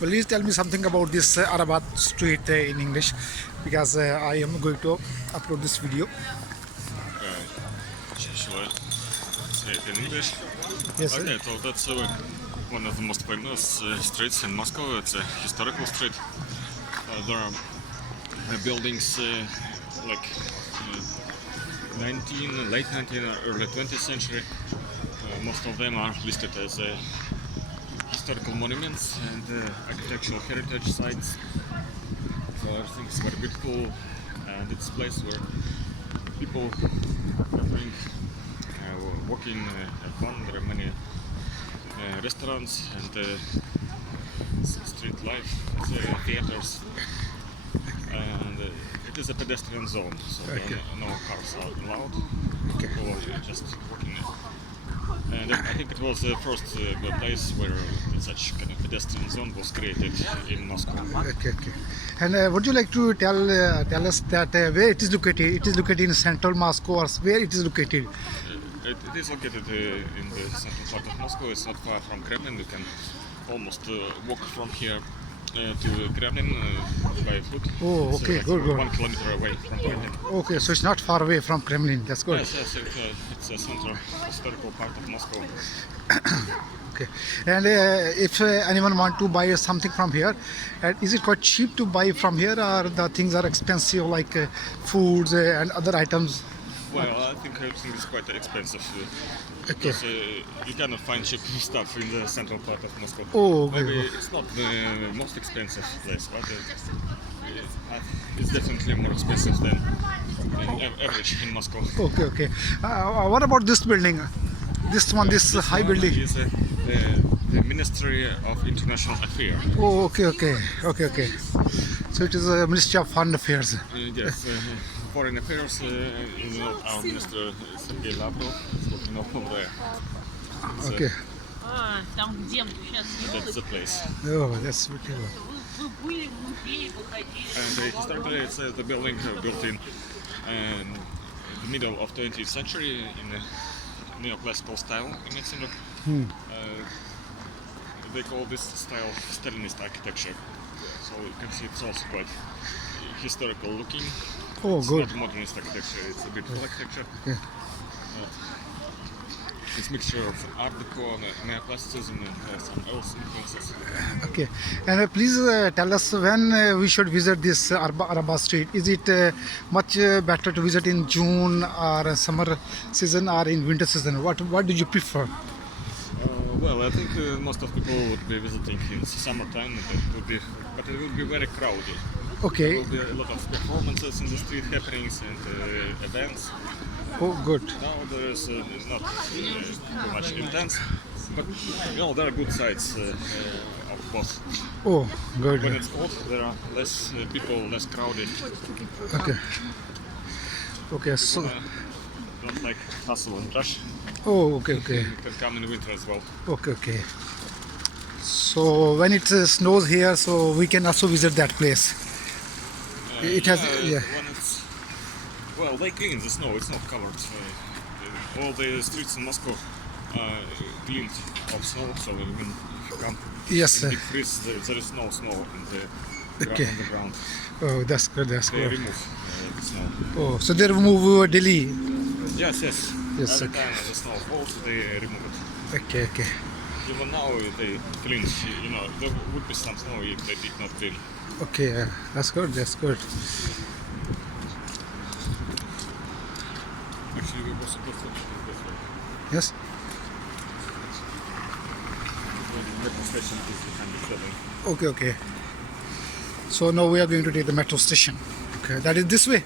Please tell me something about this Arbat Street in English, because I am going to upload this video. Shall I say it in English? Yes, sir. Okay, so that's one of the most famous streets in Moscow. It's a historical street. There are buildings like late 19th or early 20th century. Most of them are listed as historical monuments and architectural heritage sites. So everything is very beautiful, and it's a place where people gathering, walking, have fun. There are many restaurants and street life, theaters, and it is a pedestrian zone, so Okay. no cars are allowed. Okay. People are just walking. And I think it was the first place where such kind of pedestrian zone was created in Moscow. Okay. And would you like to tell us that where it is located? It is located in central Moscow, or where it is located? It is located in the central part of Moscow. It's not far from Kremlin. You can almost walk from here to Kremlin by foot. Oh, okay, It's good. 1 kilometer away from Kremlin. Okay, so it's not far away from Kremlin. That's good. Yes, it's a central historical part of Moscow. Okay. And if anyone want to buy something from here, is it quite cheap to buy from here, or the things are expensive, like foods and other items? Well, I think everything is quite expensive. Okay. Because you cannot find cheap stuff in the central part of Moscow. Oh, okay. Maybe it's not the most expensive place, but it's definitely more expensive than average in Moscow. Okay. What about this building? This one, this high one building. is the Ministry of International Affairs. Oh, okay. So it is a Ministry of Foreign Affairs. Yes, Foreign Affairs. Our Minister Sergei Lavrov is looking over there. Okay. Там, где мы сейчас That's the place. Oh, that's beautiful. вы были в музее, выходили. And historically, it's the building built in the middle of 20th century in a neoclassical style in Mexico. They call this style Stalinist architecture. So you can see it's also quite historical looking. Oh, It's good. not modernist architecture, it's a beautiful architecture. Yeah. It's a mixture of Art Deco, neoclassicism, and some else influences. Okay. And please tell us when we should visit this Arbat Street. Is it much better to visit in June or summer season, or in winter season? What do you prefer? Well, I think most of people would be visiting in summertime, but it would be very crowded. There Okay. will be a lot of performances in the street happenings and events. Oh, good. Now there is not too much intense, but there are good sides of both. Oh, When good. it's cold, there are less people, less crowded. Okay. So. Don't like hustle and rush. Oh, okay. You can come in winter as well. Okay. So when it snows here, so we can also visit that place. It has, yeah. When it's they clean the snow. It's not covered. All the streets in Moscow are cleaned of snow, so even if you come Yes. in big freeze, there is no snow on Okay. the ground. Oh, that's good. They remove the snow. Oh, so they remove daily. Yes. Yes, Every okay. time the snow falls, they remove it. Okay. Even now they clean. There would be some snow if they did not clean. Okay, that's good. Actually, we were supposed to take this way. Yes. The metro station is behind the building. Okay. So now we are going to take the metro station. Okay, that is this way.